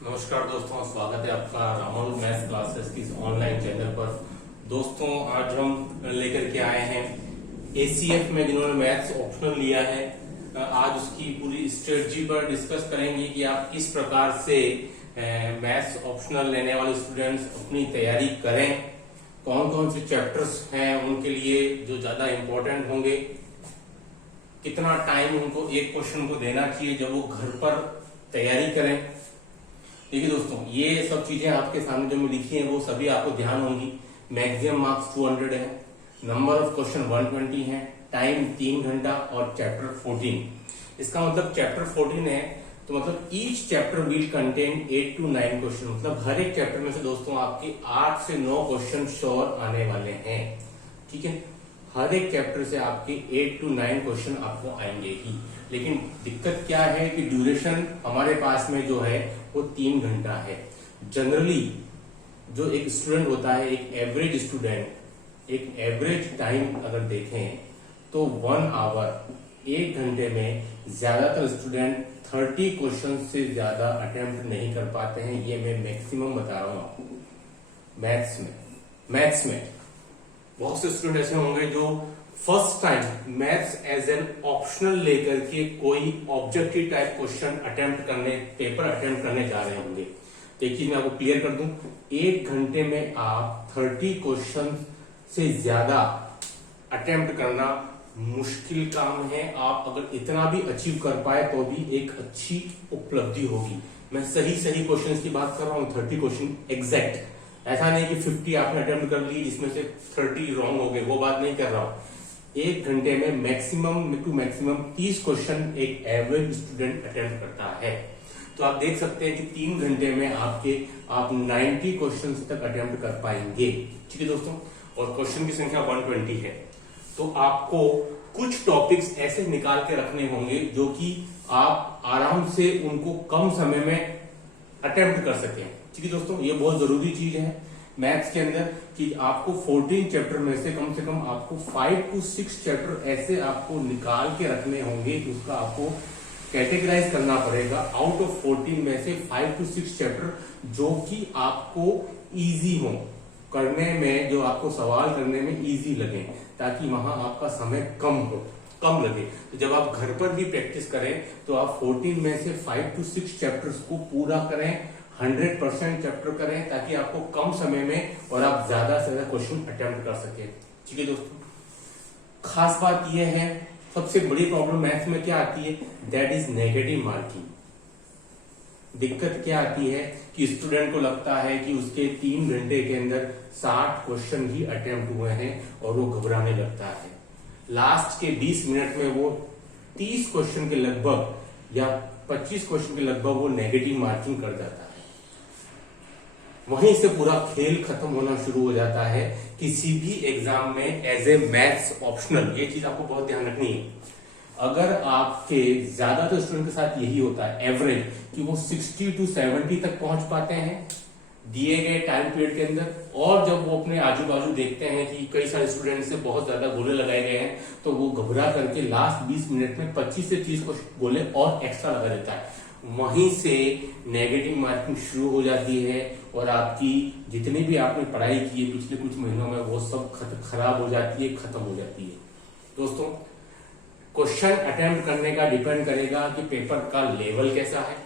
नमस्कार दोस्तों, स्वागत है आपका राहुल मैथ्स क्लासेस की ऑनलाइन चैनल पर। दोस्तों, आज हम लेकर के आए हैं एसीएफ में जिन्होंने मैथ्स ऑप्शनल लिया है। आज उसकी पूरी स्ट्रेटजी पर डिस्कस करेंगे कि आप किस प्रकार से मैथ्स ऑप्शनल लेने वाले स्टूडेंट्स अपनी तैयारी करें, कौन कौन से चैप्टर्स हैं उनके लिए जो ज्यादा इंपॉर्टेंट होंगे, कितना टाइम उनको एक क्वेश्चन को देना चाहिए जब वो घर पर तैयारी करें। देखिए दोस्तों, ये सब चीजें आपके सामने जो मैं लिखी हैं वो सभी आपको ध्यान होंगी। मैक्सिमम मार्क्स 200 है, नंबर ऑफ क्वेश्चन 120 है, टाइम 3 घंटा और चैप्टर 14। इसका मतलब चैप्टर 14 है तो मतलब each chapter will contain 8 to 9 question. मतलब हर एक चैप्टर में से दोस्तों आपके 8 से 9 क्वेश्चन श्योर आने वाले हैं। ठीक है, हर एक चैप्टर से आपके 8 to 9 क्वेश्चन आपको आएंगे ही। लेकिन दिक्कत क्या है कि ड्यूरेशन हमारे पास में जो है वो 3 घंटा है। जनरली जो एक स्टूडेंट होता है, एक एवरेज स्टूडेंट, एक एवरेज टाइम अगर देखें तो 1 आवर, 1 घंटे में ज्यादातर स्टूडेंट 30 क्वेश्चन से ज्यादा अटेम्प्ट नहीं कर पाते हैं। ये मैं मैक्सिमम बता रहा हूं आपको। मैथ्स में बहुत से स्टूडेंट ऐसे होंगे जो first time maths as an optional लेकर के कोई ऑब्जेक्टिव टाइप क्वेश्चन अटेम्प्ट करने, पेपर अटेम्प्ट करने जा रहे होंगे। देखिए, मैं आपको क्लियर कर दूं, 1 घंटे में आप 30 क्वेश्चन से ज्यादा अटेम्प्ट करना मुश्किल काम है। आप अगर इतना भी अचीव कर पाए तो भी एक अच्छी उपलब्धि होगी। मैं सही क्वेश्चन की बात कर रहा हूं, 30 क्वेश्चन एग्जैक्ट। ऐसा नहीं कि 50 आपने अटेम्प्ट कर ली जिसमें से 30 रॉन्ग हो गए, वो बात नहीं कर रहा हूं। 1 घंटे में मैक्सिमम टू मैक्सिमम 30 क्वेश्चन एक एवरेज स्टूडेंट अटेम्प्ट करता है। तो आप देख सकते हैं कि 3 घंटे में आप 90 क्वेश्चन तक अटेम्प्ट कर पाएंगे। ठीक है दोस्तों, और क्वेश्चन की संख्या 120 है। तो आपको कुछ टॉपिक्स ऐसे निकाल के रखने होंगे जो कि आप आराम से उनको कम समय में अटेम्प्ट कर सकें। ठीक है दोस्तों, ये बहुत जरूरी चीज है मैथ्स के अंदर कि आपको 14 चैप्टर में से कम आपको 5 to 6 चैप्टर ऐसे आपको निकाल के रखने होंगे कि उसका आपको कैटेगराइज करना पड़ेगा। आउट ऑफ 14 में से 5 to 6 चैप्टर जो कि आपको इजी हो करने में, जो आपको सवाल करने में इजी लगे, ताकि वहां आपका समय कम लगे। तो जब आप घर पर भी प्रैक्टिस करें तो आप 14 में से 5 to 6 चैप्टर्स को पूरा करें, 100% चैप्टर करें, ताकि आपको कम समय में और आप ज्यादा से ज्यादा क्वेश्चन अटेम्प्ट कर सके। ठीक है दोस्तों, खास बात यह है, सबसे बड़ी प्रॉब्लम मैथ्स में क्या आती है, दैट इज नेगेटिव मार्किंग। दिक्कत क्या आती है कि स्टूडेंट को लगता है कि उसके 3 घंटे के अंदर 60 क्वेश्चन ही अटेम्प्ट हुए हैं और वो घबराने लगता है। लास्ट के 20 मिनट में वो 30 क्वेश्चन के लगभग या 25 क्वेश्चन के लगभग वो नेगेटिव मार्किंग कर जाता है। वहीं से पूरा खेल खत्म होना शुरू हो जाता है किसी भी एग्जाम में एज ए मैथ्स ऑप्शनल। ये चीज आपको बहुत ध्यान रखनी है। अगर आपके ज्यादातर स्टूडेंट के साथ यही होता है एवरेज कि वो 60 to 70 तक पहुंच पाते हैं दिए गए टाइम पीरियड के अंदर, और जब वो अपने आजू बाजू देखते हैं कि कई सारे स्टूडेंट से बहुत ज्यादा गोले लगाए गए हैं तो वो घबरा करके लास्ट 20 मिनट में 25 से 30 गोले और एक्स्ट्रा लगा देता है। वहीं से नेगेटिव मार्किंग शुरू हो जाती है और आपकी जितनी भी आपने पढ़ाई की है पिछले कुछ महीनों में वो सब खराब हो जाती है, खत्म हो जाती है। दोस्तों, क्वेश्चन अटेम्प्ट करने का डिपेंड करेगा कि पेपर का लेवल कैसा है,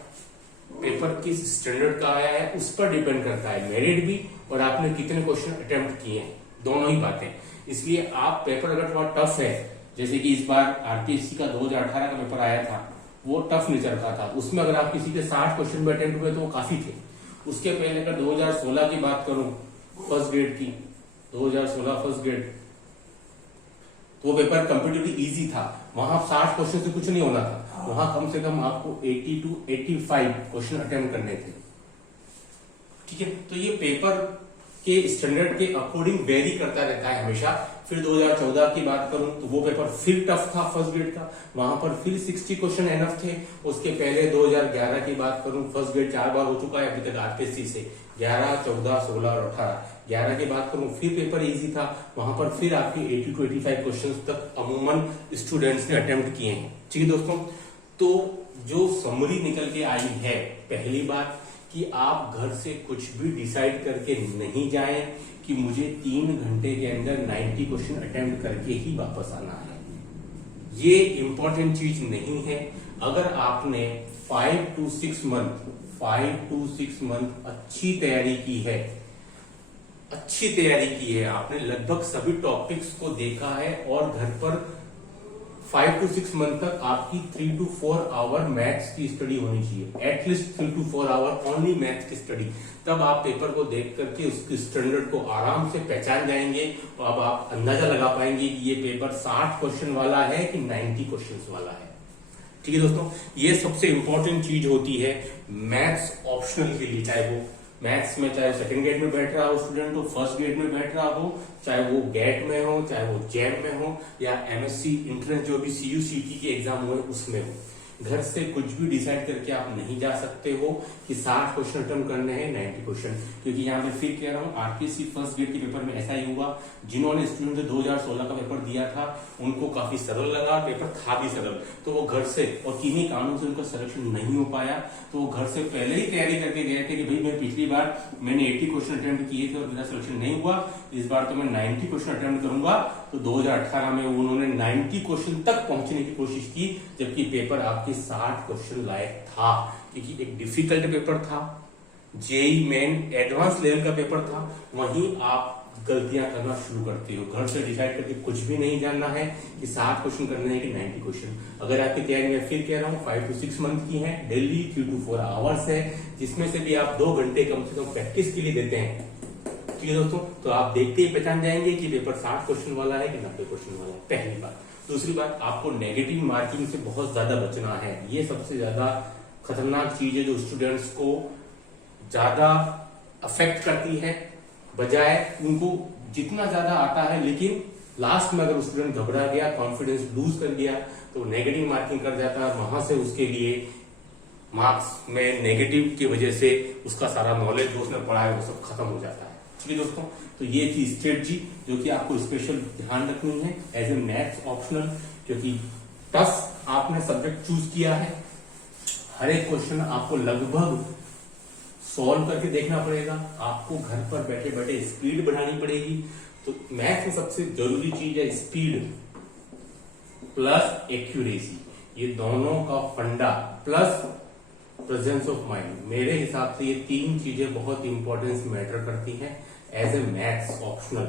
पेपर किस स्टैंडर्ड का आया है, उस पर डिपेंड करता है मेरिट भी, और आपने कितने क्वेश्चन अटेम्प्ट किए हैं, दोनों ही बातें। इसलिए आप पेपर अगर थोड़ा टफ है, जैसे कि इस बार आरटीएससी का 2018 का पेपर आया था, वो टफ नेचर का था। उसमें अगर आप किसी के 60 क्वेश्चन भी अटेम्प्ट हुए तो वो काफी थे। उसके पहले अगर 2016 की बात करूं, फर्स्ट ग्रेड की, 2016 फर्स्ट ग्रेड, तो वो पेपर कंपेटिवली इजी था। वहां 60 क्वेश्चन से कुछ नहीं होना था, वहां कम से कम आपको 80 to 85 क्वेश्चन अटेम्प्ट करने थे। ठीक है, तो ये पेपर के स्टैंडर्ड के अकॉर्डिंग वेरी करता रहता है हमेशा। फिर 2014 की बात करूं तो वो पेपर फिर टफ था, फर्स्ट ग्रेड का, वहां पर फिर 60 क्वेश्चन एनफ थे। उसके पहले 2011 की बात करूं, फर्स्ट ग्रेड 4 बार हो चुका है अभी तक आरटीएससी से, 11, 14, 16 और 18। 11 की बात करूं फिर पेपर इजी था, वहां पर फिर आपके 80 to 85 क्वेश्चन तक अमूमन स्टूडेंट्स ने अटेम्प्ट किए हैं। ठीक है दोस्तों, तो जो समरी निकल के आई है, पहली बात कि आप घर से कुछ भी डिसाइड करके नहीं जाएं कि मुझे 3 घंटे के अंदर 90 क्वेश्चन अटेम्प्ट करके ही वापस आना है। ये इंपॉर्टेंट चीज नहीं है। अगर आपने 5 to 6 मंथ अच्छी तैयारी की है, आपने लगभग सभी टॉपिक्स को देखा है और घर पर 5 to 6 मंथ तक आपकी 3 to 4 आवर मैथ्स की स्टडी होनी चाहिए। At least 3 to 4 hour only maths की स्टडी। तब आप पेपर को देख करके उसके स्टैंडर्ड को आराम से पहचान जाएंगे और अब आप अंदाजा लगा पाएंगे कि ये पेपर 60 क्वेश्चन वाला है कि 90 क्वेश्चन वाला है। ठीक है दोस्तों, ये सबसे इंपॉर्टेंट चीज होती है मैथ्स ऑप्शनल के लिए। चाहे वो मैथ्स में चाहे सेकंड ग्रेड में बैठ रहा हो स्टूडेंट हो, फर्स्ट ग्रेड में बैठ रहा हो, चाहे वो गेट में हो, चाहे वो जैम में हो, या एमएससी इंट्रेंस जो भी सीयू सीटी के एग्जाम हुए उसमें हो। घर से कुछ भी डिसाइड करके आप नहीं जा सकते हो कि 60 क्वेश्चन अटेम्प्ट करने हैं 90 क्वेश्चन, क्योंकि यहाँ पे फिर कह रहा हूँ आरपीएससी फर्स्ट ग्रेड के पेपर में ऐसा ही हुआ। जिन्होंने स्टूडेंट 2016 का पेपर दिया था उनको काफी सरल लगा, पेपर था भी सरल, तो वो घर से और किन्हीं कारणों से उनका सिलेक्शन नहीं हो पाया, तो वो घर से पहले ही तैयारी करके गए थे कि भाई मैं पिछली बार मैंने 80 क्वेश्चन अटेम्प्ट किए थे और मेरा सिलेक्शन नहीं हुआ, इस बार तो मैं 90 क्वेश्चन अटेम्प्ट करूंगा। तो 2018 में उन्होंने 90 क्वेश्चन तक पहुंचने की कोशिश की, जबकि पेपर आपके 60 क्वेश्चन लायक था, क्योंकि एक डिफिकल्ट पेपर था, जेई मेन एडवांस लेवल का पेपर था। वहीं आप गलतियां करना शुरू करते हो। घर से डिसाइड करके कुछ भी नहीं जानना है कि 60 क्वेश्चन करने हैं कि 90 क्वेश्चन। अगर आपकी तैयारी में फिर कह रहा हूँ 5 to 6 मंथ की है, डेली 3 to 4 आवर्स है, जिसमें से भी आप 2 घंटे कम से कम प्रैक्टिस के लिए देते हैं, ठीक है दोस्तों, तो आप देखते ही पहचान जाएंगे कि पेपर 60 क्वेश्चन वाला है कि 90 क्वेश्चन वाला है। पहली बात। दूसरी बात, आपको नेगेटिव मार्किंग से बहुत ज्यादा बचना है। ये सबसे ज्यादा खतरनाक चीज है जो स्टूडेंट्स को ज्यादा अफेक्ट करती है। बजाय उनको जितना ज्यादा आता है, लेकिन लास्ट में अगर स्टूडेंट घबरा गया, कॉन्फिडेंस लूज कर गया, तो नेगेटिव मार्किंग कर जाता है। वहां से उसके लिए मार्क्स में नेगेटिव की वजह से उसका सारा नॉलेज जो उसने पढ़ा है वो सब खत्म हो जाता है। ठीक है दोस्तों, तो ये थी स्ट्रेटजी जो कि आपको स्पेशल ध्यान रखनी है एज ए मैथ्स ऑप्शनल, क्योंकि टफ आपने सब्जेक्ट चूज किया है। हर एक क्वेश्चन आपको लगभग सॉल्व करके देखना पड़ेगा, आपको घर पर बैठे बैठे स्पीड बढ़ानी पड़ेगी। तो मैथ में सबसे जरूरी चीज है स्पीड प्लस एक्यूरेसी, ये दोनों का फंडा प्लस प्रेजेंस ऑफ माइंड। मेरे हिसाब से ये 3 चीजें बहुत इंपॉर्टेंस मैटर करती हैं as a maths optional.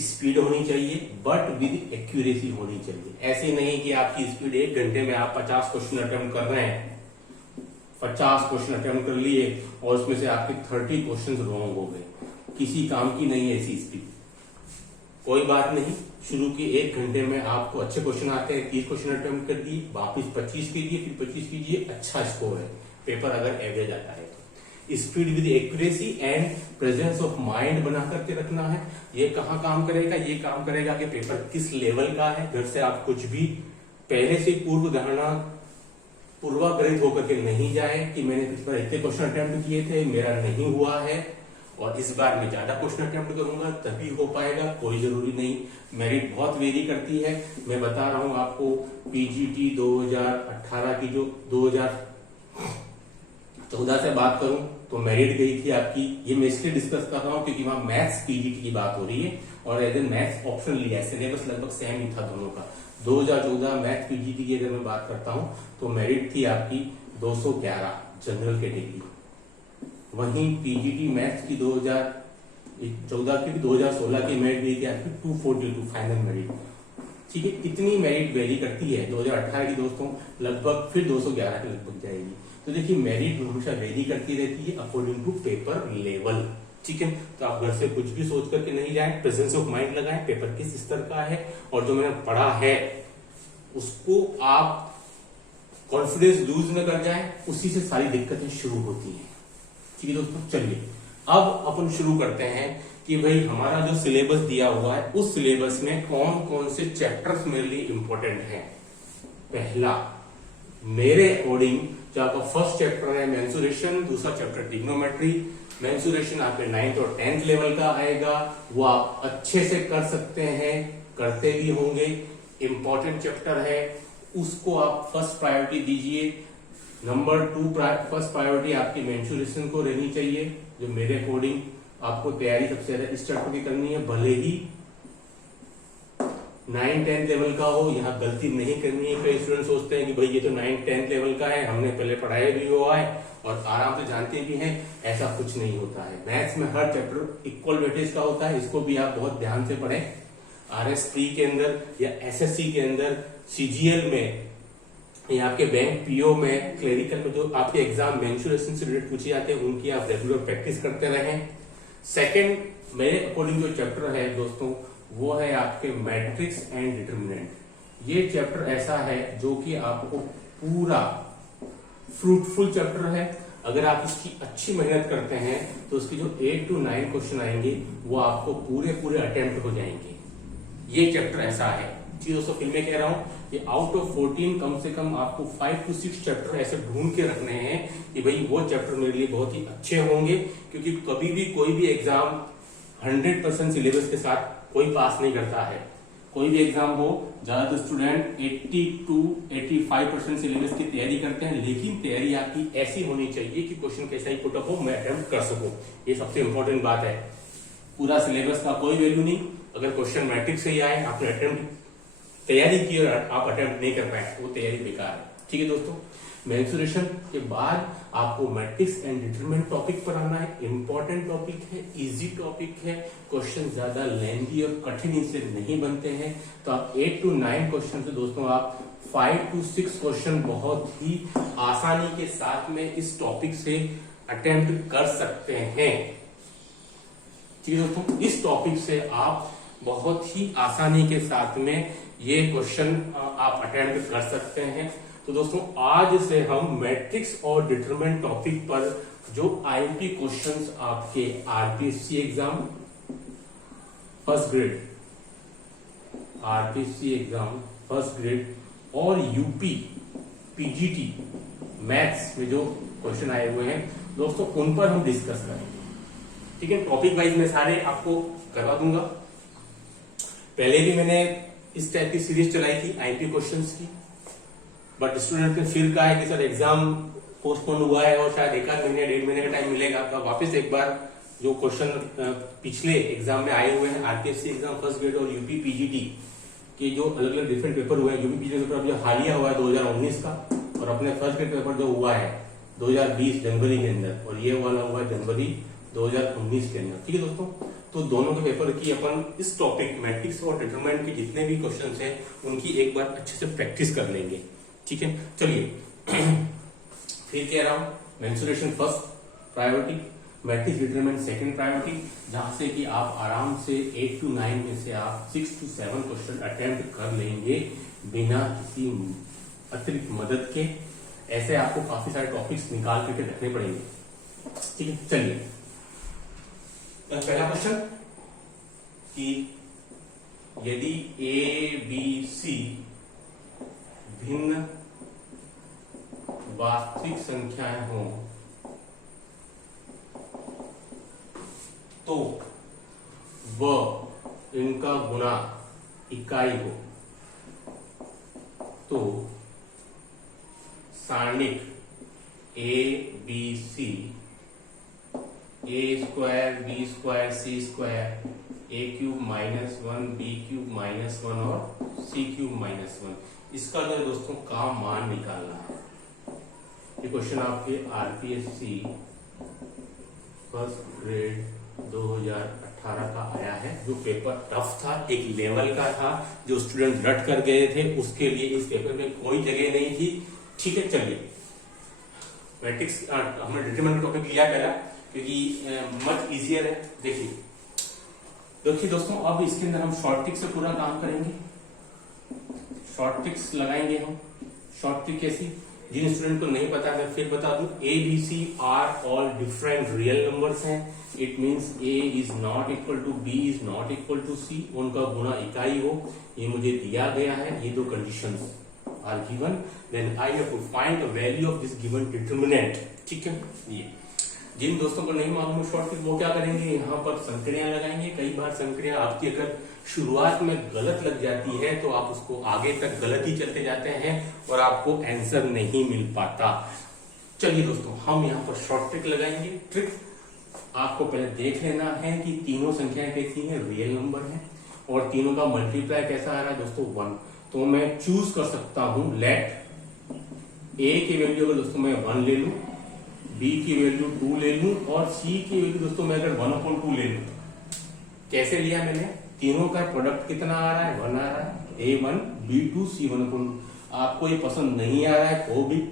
Speed होनी चाहिए बट विद एक्यूरेसी होनी चाहिए। ऐसे नहीं कि आपकी स्पीड 1 घंटे में आप 50 क्वेश्चन अटेम्प्ट कर रहे हैं, 50 क्वेश्चन अटेम्प्ट कर लिए और उसमें से आपके 30 क्वेश्चन रॉन्ग हो गए, किसी काम की नहीं है ऐसी स्पीड। कोई बात नहीं, शुरू के 1 घंटे में आपको अच्छे क्वेश्चन आते हैं, 30 क्वेश्चन अटेम्प्ट कर दिए, वापिस 25 कीजिए, फिर 25 कीजिए, अच्छा स्कोर है। पेपर अगर एवरेज आता है तो speed with accuracy and presence of mind बना करके रखना है। ये कहाँ काम करेगा? ये काम करेगा कि पेपर किस लेवल का है। घर से आप कुछ भी पहले से पूर्व धारणा पूर्वाग्रहित होकर के नहीं जाए कि मैंने पिछले बार इतने क्वेश्चन अटेम्प्ट किए थे, मेरा नहीं हुआ है और इस बार मैं ज्यादा क्वेश्चन अटेम्प्ट करूंगा तभी हो पाएगा। कोई जरूरी नहीं, मेरिट बहुत वेरी करती है। मैं बता रहा हूं आपको, पीजीटी 2018 की जो 2014 से बात करूं तो मेरिट गई थी आपकी। ये मैं इसलिए डिस्कस कर रहा हूं क्योंकि वहां मैथ्स पीजीटी की बात हो रही है और एज ए मैथ्स ऑप्शन लिया है, सिलेबस लगभग सेम ही था दोनों का। 2014 मैथ्स पीजीटी की अगर मैं बात करता हूं तो मेरिट थी आपकी 211 जनरल कैटेगरी। वहीं पीजीटी मैथ्स की 2014 की 2016 की मेरिट गई थी आपकी 242 फाइनल मेरिट। ठीक है, कितनी मेरिट वेरी करती है? 2018 की दोस्तों लगभग फिर 211 के लगभग जाएगी। तो देखिए मेरिट हमेशा वेरी करती रहती है अकॉर्डिंग टू पेपर लेवल। ठीक है, तो आप घर से कुछ भी सोच करके नहीं जाए, प्रेजेंस ऑफ माइंड लगाएं, पेपर किस स्तर का है और जो मैंने पढ़ा है उसको आप कॉन्फिडेंस लूज न कर जाए, उसी से सारी दिक्कतें शुरू होती हैं। ठीक है दोस्तों, चलिए अब अपन शुरू करते हैं कि भाई हमारा जो सिलेबस दिया हुआ है उस सिलेबस में कौन कौन से चैप्टर्स मेरे लिए इंपॉर्टेंट हैं। पहला, मेरे अकॉर्डिंग जो आपका फर्स्ट चैप्टर है मेंसुरेशन, दूसरा चैप्टर ट्रिग्नोमेट्री। मेंसुरेशन आपके 9th और 10th लेवल का आएगा, वो आप अच्छे से कर सकते हैं, करते भी होंगे। इंपॉर्टेंट चैप्टर है, उसको आप फर्स्ट प्रायोरिटी दीजिए। नंबर 2 फर्स्ट प्रायोरिटी आपकी मेंसुरेशन को रहनी चाहिए, जो मेरे अकॉर्डिंग आपको तैयारी सबसे ज्यादा इस चैप्टर की करनी है, भले ही 9-10 लेवल का हो, यहाँ गलती नहीं करनी है। कई स्टूडेंट सोचते हैं कि भाई ये तो 9-10 लेवल का है, हमने पहले पढ़ाया भी हुआ है और आराम से जानते भी हैं, ऐसा कुछ नहीं होता है। मैथ्स में हर चैप्टर इक्वल वेटेज का होता है, इसको भी आप बहुत ध्यान से पढ़ें। RS3 के अंदर या SSC के अंदर, CGL में या आपके बैंक PO में, क्लेरिकल में जो आपके एग्जाम मेंसुरेशन से रिलेटेड पूछे जाते हैं, उनकी आप रेगुलर प्रैक्टिस करते रहें। सेकेंड मेरे अकॉर्डिंग जो चैप्टर है दोस्तों, वो है आपके मैट्रिक्स एंड डिटरमिनेंट। ये चैप्टर ऐसा है जो कि आपको पूरा फ्रूटफुल चैप्टर है। अगर आप इसकी अच्छी मेहनत करते हैं तो उसकी जो 8 to 9 क्वेश्चन आएंगे वो आपको पूरे पूरे अटेम्प्ट हो जाएंगे। ये चैप्टर ऐसा है जी दोस्तों, फिर मैं कह रहा हूं कि आउट ऑफ 14 कम से कम आपको 5 to 6 चैप्टर ऐसे ढूंढ के रखने हैं कि भाई वो चैप्टर मेरे लिए बहुत ही अच्छे होंगे, क्योंकि कभी भी कोई भी एग्जाम 100% सिलेबस के साथ कोई पास नहीं करता है। कोई भी एग्जाम हो, ज्यादातर स्टूडेंट 80 to 85% सिलेबस की तैयारी करते हैं, लेकिन तैयारी आपकी ऐसी होनी चाहिए कि क्वेश्चन कैसा ही पुट अप हो, मैं अटेम्प्ट कर सकूं। ये सबसे इंपॉर्टेंट बात है। पूरा सिलेबस का कोई वैल्यू नहीं, अगर क्वेश्चन मैट्रिक्स से ही आए, आपने अटेम्प्ट तैयारी की और आप अटेम्प्ट नहीं कर पाए, वो तैयारी बेकार है। ठीक है दोस्तों, मेंसुरेशन के बाद आपको मैट्रिक्स एंड डिटरमिनेंट टॉपिक पर आना है। इंपॉर्टेंट टॉपिक है, इजी टॉपिक है, क्वेश्चन ज्यादा लेंथी और कठिन इनसे नहीं बनते हैं। तो आप 8 to 9 क्वेश्चन से दोस्तों आप 5 to 6 क्वेश्चन बहुत ही आसानी के साथ में इस टॉपिक से अटेम्प्ट कर सकते हैं। ठीक है दोस्तों, इस टॉपिक से आप बहुत ही आसानी के साथ में ये क्वेश्चन आप अटेम्प्ट कर सकते हैं। तो दोस्तों आज से हम मैट्रिक्स और डिटरमिनेंट टॉपिक पर जो IMP क्वेश्चंस आपके RPSC exam first grade, RPSC exam first grade और UP PGT मैथ्स में जो क्वेश्चन आए हुए हैं दोस्तों, उन पर हम डिस्कस करेंगे। ठीक है, टॉपिक वाइज मैं सारे आपको करवा दूंगा। पहले भी मैंने इस टाइप की सीरीज चलाई थी IMP क्वेश्चंस की, बट स्टूडेंट ने फिर कहा है कि सर एग्जाम पोस्टपोन हुआ है और शायद 1 महीने 1.5 महीने का टाइम मिलेगा, तो वापस एक बार जो क्वेश्चन पिछले एग्जाम में आए हुए हैं RPSC एग्जाम फर्स्ट ग्रेड और UP PGT के जो अलग अलग डिफरेंट पेपर हुए हैं, UP PGT पेपर जो हालिया हुआ है 2019 का, और अपने फर्स्ट ग्रेड पेपर जो हुआ है 2020 जनवरी के अंदर, और ये वाला हुआ है जनवरी 2019 के अंदर। ठीक है दोस्तों, तो दोनों के पेपर की अपन इस टॉपिक मैट्रिक्स और डिटरमिनेंट के जितने भी क्वेश्चंस हैं उनकी एक बार अच्छे से प्रैक्टिस कर लेंगे। ठीक है, चलिए फिर कह रहा हूं, mensuration first priority, matrix determinant second priority, जहां से कि आप आराम से 8 to 9 में से आप 6 to 7 क्वेश्चन अटेम्प्ट कर लेंगे बिना किसी अतिरिक्त मदद के। ऐसे आपको काफी सारे टॉपिक्स निकाल करके रखने पड़ेंगे। ठीक है, चलिए पहला क्वेश्चन कि यदि ABC भिन्न वास्तविक संख्याएं हों तो वह इनका गुणा इकाई हो, तो सारणिक ABC A² B² C² A³ -1 B³ -1 और C³ -1, इसका अगर दोस्तों का मान निकालना है। ये क्वेश्चन आपके RPSC फर्स्ट ग्रेड 2018 का आया है, जो पेपर टफ था, एक लेवल का था, जो स्टूडेंट रट कर गए थे उसके लिए इस पेपर में कोई जगह नहीं थी। ठीक है, चलिए मैट्रिक्स हमने डिटरमिनेंट टॉपिक लिया पहला, क्योंकि मच इजियर है। देखिए दोस्तों, अब इसके अंदर हम शॉर्ट ट्रिक से पूरा काम करेंगे। शॉर्ट ट्रिक्स लगाएंगे हम। शॉर्ट ट्रिक कैसी, जिन स्टूडेंट को नहीं पता मैं फिर बता दूं, ABC are all different real numbers हैं। It means A is not equal to B is not equal to C, उनका गुणा इकाई हो, ये मुझे दिया गया है। ये दो conditions are given, then I have to find the value of this given determinant. ठीक है, ये जिन दोस्तों को नहीं मालूम शॉर्ट ट्रिक वो क्या करेंगे, यहाँ पर संक्रियां लगाएंगे। कई बार संक्रिया आपकी अगर शुरुआत में गलत लग जाती है तो आप उसको आगे तक गलत ही चलते जाते हैं और आपको आंसर नहीं मिल पाता। चलिए दोस्तों, हम यहाँ पर शॉर्ट ट्रिक लगाएंगे। ट्रिक आपको पहले देख लेना है कि तीनों संख्याएं कैसी हैं, रियल नंबर है, और तीनों का मल्टीप्लाई कैसा आ रहा है दोस्तों, 1। तो मैं चूज कर सकता हूं, लेट ए की वैल्यू अगर दोस्तों मैं 1 ले लूं, बी की वैल्यू 2 ले लूं, और सी की वैल्यू दोस्तों मैं अगर 1/2 ले लूं। कैसे लिया मैंने, तीनों का प्रोडक्ट कितना आ रहा है, 1 आ रहा है, A1 B2 C1/2। आपको ये पसंद नहीं आ रहा है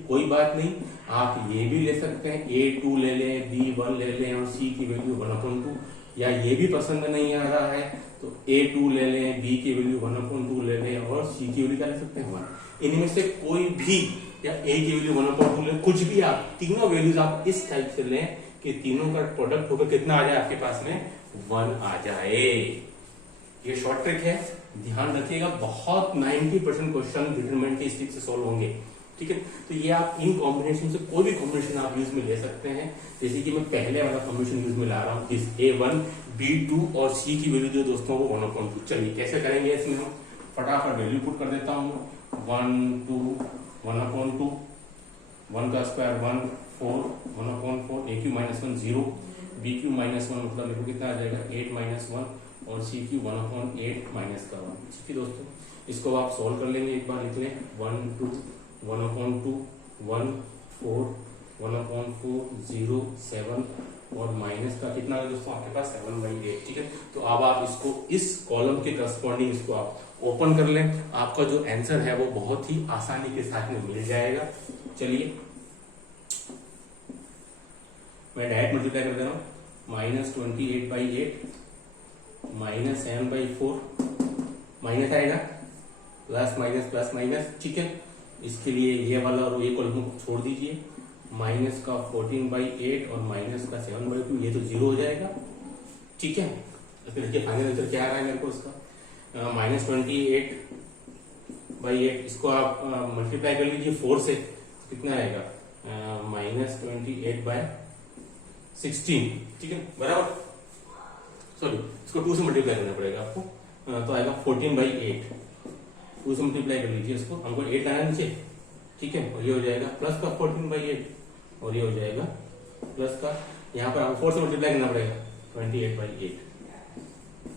कोई बात नहीं, आप ये भी ले सकते हैं, A2 ले लें, B1 ले लें और C की वैल्यू 1/2, या ये भी पसंद नहीं आ रहा है तो A2 ले लें, B की वैल्यू 1/2 ले लें और C की वैल्यू क्या ले सकते हैं 1। इनमें से कोई भी, या A की वैल्यू 1/2 लें, कुछ भी आप तीनों वैल्यूज आप इस टाइप से लें कि तीनों का प्रोडक्ट होकर कितना आ जाए आपके पास में, 1 आ जाए। ये शॉर्ट ट्रिक है, ध्यान रखिएगा, बहुत 90% क्वेश्चन डिटरमिनेंट के स्टिक से सॉल्व होंगे, ठीक है। तो ये आप इन कॉम्बिनेशन से कोई भी कॉम्बिनेशन आप यूज में ले सकते हैं, जैसे कि मैं पहले वाला कॉम्बिनेशन यूज में ला रहा हूँ, इस A1 B2 और C की वैल्यू जो दोस्तों वो 1/2। चलिए कैसे करेंगे, इसमें हम फटाफट वैल्यू पुट कर देता हूँ, 1 2 1/2, 1 का स्क्वायर 1 4 1/4, AQ -1 0, BQ -1 मतलब देखो कितना आ जाएगा 8 -1, और CQ 1/8 -1। ठीक है दोस्तों, इसको आप सॉल्व कर लेंगे, एक बार लिख लें, 1 2 1/2 1 4 1/4 0 7, और माइनस का कितना है दोस्तों आपके पास 7/8। ठीक है, तो अब आप इसको इस कॉलम के करस्पॉन्डिंग इसको आप ओपन कर लें, आपका जो आंसर है वो बहुत ही आसानी के साथ में मिल जाएगा। चलिए मैं डायरेक्ट मल्टीप्लाई कर दे रहा हूँ, -28/8 -7/4, माइनस आएगा, प्लस माइनस, ठीक है। इसके लिए ये वाला और ये कॉलम को छोड़ दीजिए, माइनस का 14/8 और माइनस का 7/2, ये तो 0 हो जाएगा, ठीक है। तो देखिए फाइनल आंसर क्या आ रहा है मेरे को इसका, -28/8, इसको आप मल्टीप्लाई कर लीजिए 4 से, कितना आएगा, -28/16, ठीक है, बराबर। सॉरी, इसको 2 से मल्टीप्लाई करना पड़ेगा आपको, तो आएगा 14/8, 2 से मल्टीप्लाई कर लीजिए इसको, हमको 8 लाना नीचे, ठीक है, और ये हो जाएगा प्लस का 14/8, और ये हो जाएगा प्लस का, यहाँ पर हमको 4 से मल्टीप्लाई करना पड़ेगा 28/8,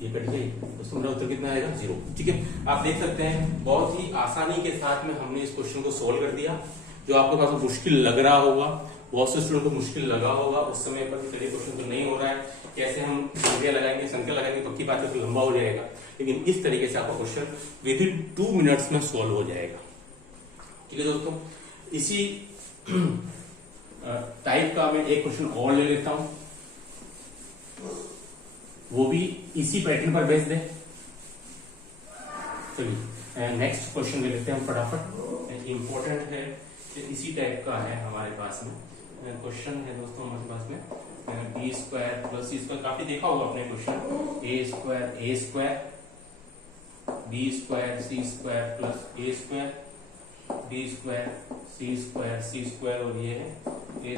ये कट गई, तो मेरा उत्तर कितना आएगा 0। ठीक है, आप देख सकते हैं बहुत ही आसानी के साथ में हमने इस क्वेश्चन को सोल्व कर दिया। जो आपको थोड़ा सा मुश्किल लग रहा होगा, बहुत से स्टूडेंट को मुश्किल लगा होगा उस समय पर, चलिए क्वेश्चन तो नहीं हो रहा है, कैसे हम संख्या लगाएंगे पक्की बात है तो लंबा हो जाएगा, लेकिन इस तरीके से आपका क्वेश्चन विद इन 2 मिनट्स में सॉल्व हो जाएगा। ठीक है दोस्तों, इसी टाइप का मैं एक क्वेश्चन और ले लेता हूं, वो भी इसी पैटर्न पर बेस्ड है। चलिए नेक्स्ट क्वेश्चन ले लेते हैं हम फटाफट, इंपॉर्टेंट है, इसी टाइप का है हमारे पास में क्वेश्चन है दोस्तों, हमारे पास में b² + c², काफी देखा होगा आपने question, a² b² c² + a² b² और ये है a² +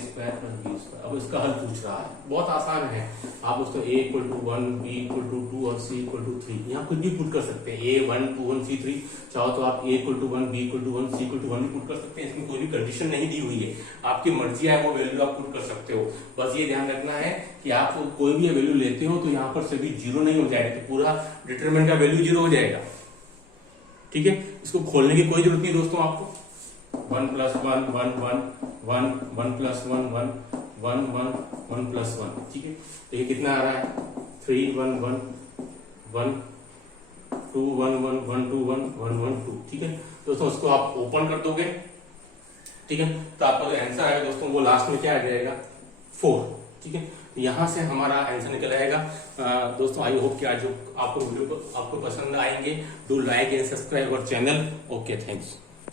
b²। अब इसका हल पूछ रहा है, बहुत आसान है, आप दोस्तों a = 1 b = 2 और c = 3 यहाँ कुछ भी पुट कर सकते हैं, a 1 2 1 c 3, चाहो तो आप a = 1 b = 1 c = 1 भी पुट कर सकते हैं, इसमें कोई भी कंडीशन नहीं दी हुई है, आपकी मर्जी है वो वैल्यू आप पुट कर सकते हो। बस ये ध्यान रखना है कि आप कोई भी वैल्यू लेते हो तो यहाँ पर सभी 0 नहीं हो जाएगा, तो पूरा डिटरमिनेंट का वैल्यू 0 हो जाएगा। ठीक है, इसको खोलने की कोई जरूरत नहीं दोस्तों, आपको 1 + 1 1 1 1 1 + 1 1 1 1 1 + 1, ठीक है। तो ये कितना आ रहा है 3 1 1 1 2 1 1 1 2 1 1 1 2, ठीक है दोस्तों। उसको आप ओपन कर दोगे, ठीक है, तो आपका जो आंसर आएगा दोस्तों वो लास्ट में क्या आ जाएगा 4, ठीक है। यहां से हमारा आंसर निकल आएगा। दोस्तों आई होप कि आज जो आपको वीडियो को आपको पसंद आएंगे, do like and subscribe our channel. Okay, thanks.